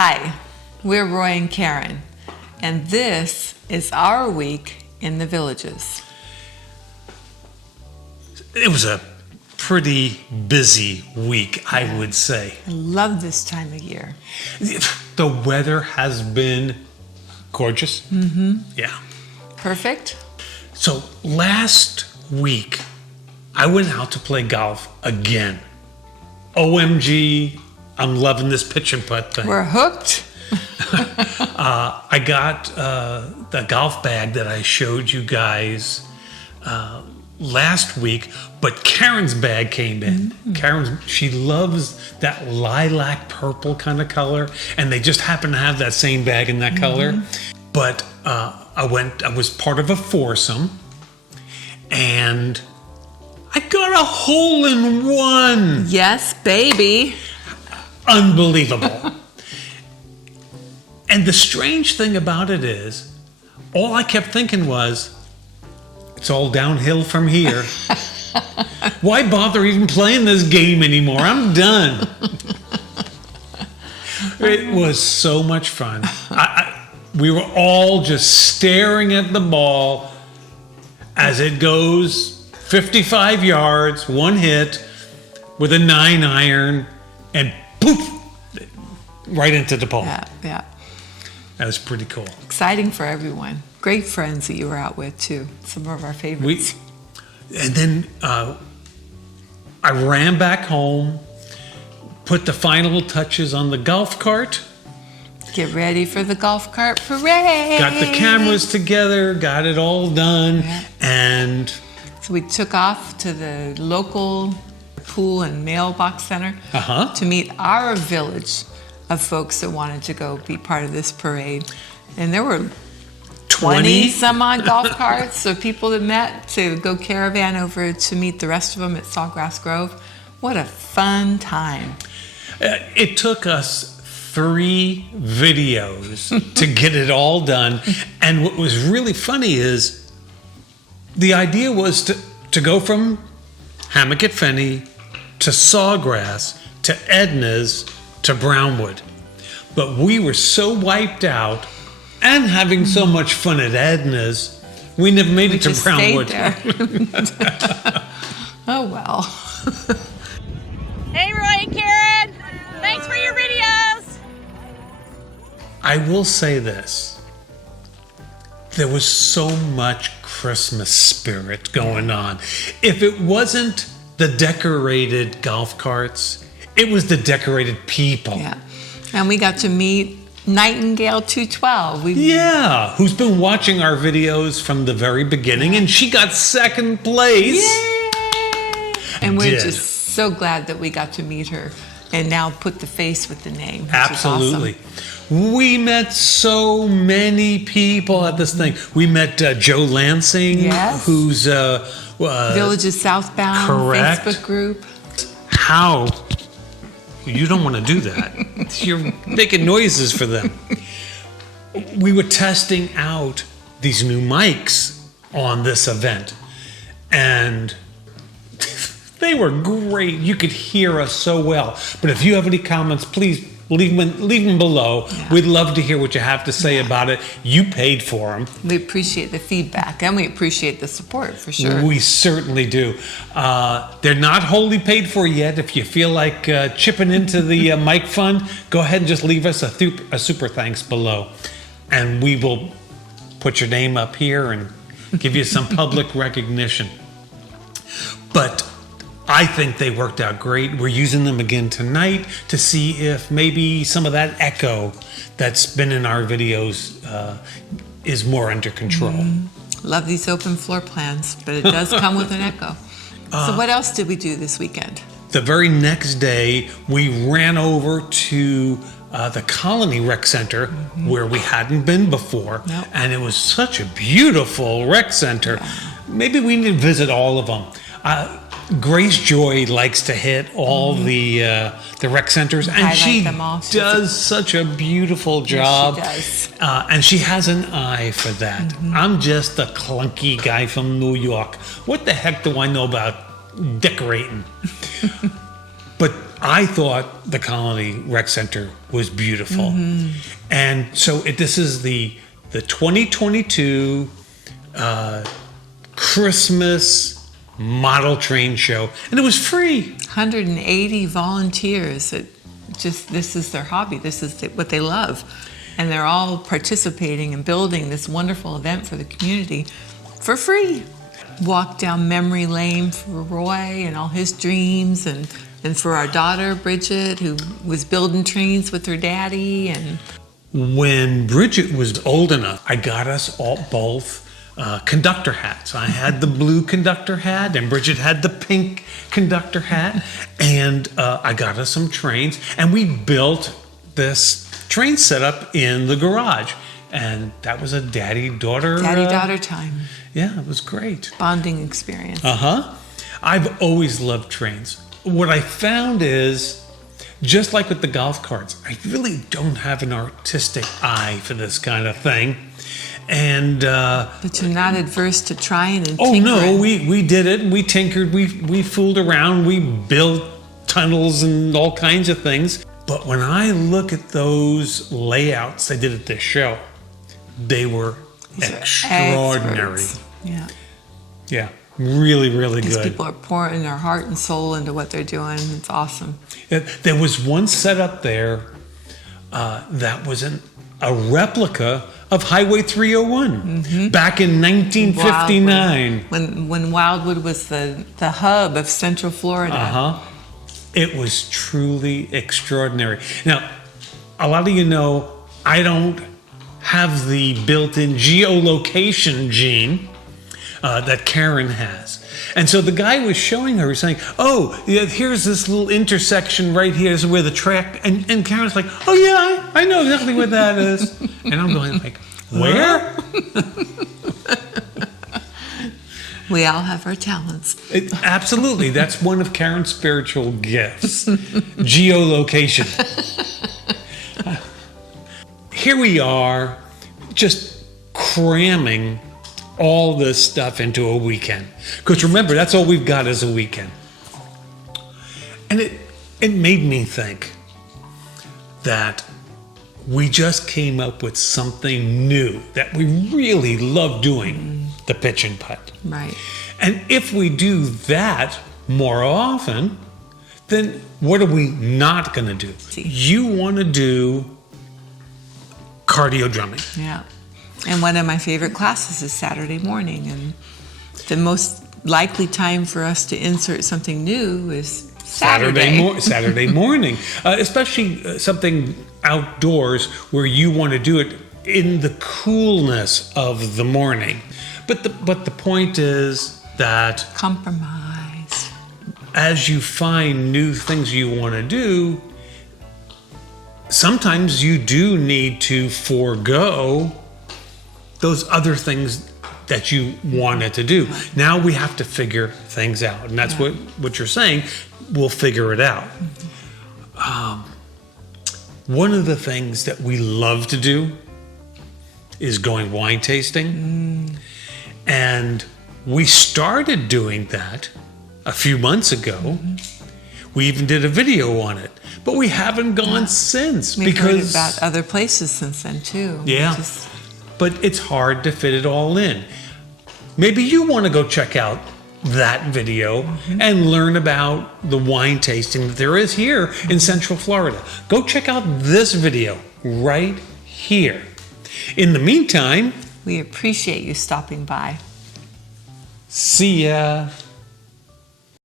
Hi, we're Roy and Karen, and this is our week in the Villages. It was a pretty busy week, I would say. I love this time of year. The weather has been gorgeous. Mm-hmm. Yeah. Perfect. So last week, I went out to play golf again. OMG, I'm loving this pitch and putt thing. We're hooked. I got the golf bag that I showed you guys last week, but Karen's bag came in. Mm-hmm. She loves that lilac purple kind of color, and they just happen to have that same bag in that color. But I was part of a foursome, and I got a hole-in-one. Yes, baby. Unbelievable. And the strange thing about it is, all I kept thinking was, it's all downhill from here. Why bother even playing this game anymore? I'm done. It was so much fun. We were all just staring at the ball as it goes 55 yards, one hit with a 9-iron, and poof, right into the pole. Yeah. That was pretty cool. Exciting for everyone. Great friends that you were out with too. Some of our favorites. And then I ran back home, put the final touches on the golf cart. Get ready for the golf cart parade. Got the cameras together, got it all done, and so we took off to the local pool and mailbox center to meet our village of folks that wanted to go be part of this parade. And there were 20 some odd golf carts, so people that met to go caravan over to meet the rest of them at Sawgrass Grove. What a fun time. It took us 3 videos to get it all done. And what was really funny is the idea was to go from Hammock at Fenney to Sawgrass to Edna's to Brownwood. But we were so wiped out and having so much fun at Edna's, we never made it to Brownwood. Oh well. Hey Roy and Karen, thanks for your videos. I will say this. There was so much Christmas spirit going on. If it wasn't the decorated golf carts, it was the decorated people. Yeah. And we got to meet Nightingale 212. Who's been watching our videos from the very beginning, and she got second place. Yay! And we're just so glad that we got to meet her and now put the face with the name. Absolutely. Awesome. We met so many people at this thing. We met Joe Lansing, who's Villages Southbound Facebook group. How? You don't want to do that. You're making noises for them. We were testing out these new mics on this event, and they were great. You could hear us so well. But if you have any comments, please leave them below. Yeah. We'd love to hear what you have to say about it. You paid for them. We appreciate the feedback, and we appreciate the support for sure. We certainly do. They're not wholly paid for yet. If you feel like chipping into the mic fund, go ahead and just leave us a super thanks below, and we will put your name up here and give you some public recognition. But I think they worked out great. We're using them again tonight to see if maybe some of that echo that's been in our videos is more under control. Love these open floor plans, but it does come with an echo. So what else did we do this weekend? The very next day, we ran over to the Colony Rec Center where we hadn't been before. Nope. And it was such a beautiful rec center. Yeah. Maybe we need to visit all of them. Grace Joy likes to hit all the rec centers, and she does such a beautiful job. Yes, she does. And she has an eye for that. I'm just a clunky guy from New York. What the heck do I know about decorating? But I thought the Colony Rec Center was beautiful. And so this is the 2022 Christmas model train show, and it was free. 180 volunteers that this is their hobby. This is what they love. And they're all participating and building this wonderful event for the community for free. Walk down memory lane for Roy and all his dreams, and for our daughter, Bridget, who was building trains with her daddy. And when Bridget was old enough, I got us all both conductor hats. I had the blue conductor hat, and Bridget had the pink conductor hat. And I got us some trains, and we built this train setup in the garage. And that was a daddy-daughter time. Yeah, it was great. Bonding experience. I've always loved trains. What I found is, just like with the golf carts, I really don't have an artistic eye for this kind of thing. And but you're not adverse to trying and oh tinkering. no, we did it, and we tinkered, we fooled around, we built tunnels and all kinds of things. But when I look at those layouts they did at this show, they were extraordinary. Experts. Yeah. Yeah, really, really These good. people are pouring their heart and soul into what they're doing. It's awesome. There was one set up there that was a replica of Highway 301 back in 1959. When Wildwood was the hub of Central Florida. It was truly extraordinary. Now, a lot of you know I don't have the built-in geolocation gene that Karen has. And so the guy was showing her, saying, oh, yeah, here's this little intersection right here. This is where the track, and Karen's like, oh yeah, I know exactly where that is. And I'm going like, where? We all have our talents. Absolutely. That's one of Karen's spiritual gifts. Geolocation. Here we are, just cramming all this stuff into a weekend. Because remember, that's all we've got is a weekend. And it made me think that we just came up with something new that we really love doing, the pitch and putt. Right. And if we do that more often, then what are we not going to do? You want to do cardio drumming. Yeah. And one of my favorite classes is Saturday morning. And the most likely time for us to insert something new is Saturday. Saturday morning. Especially something outdoors where you want to do it in the coolness of the morning. But the point is that compromise. As you find new things you want to do, sometimes you do need to forego those other things that you wanted to do. Now we have to figure things out. And that's what you're saying. We'll figure it out. One of the things that we love to do is going wine tasting. And we started doing that a few months ago. We even did a video on it, but we haven't gone since. We've because heard about other places since then too. Yeah, but it's hard to fit it all in. Maybe you want to go check out that video and learn about the wine tasting that there is here in Central Florida. Go check out this video right here. In the meantime, we appreciate you stopping by. See ya.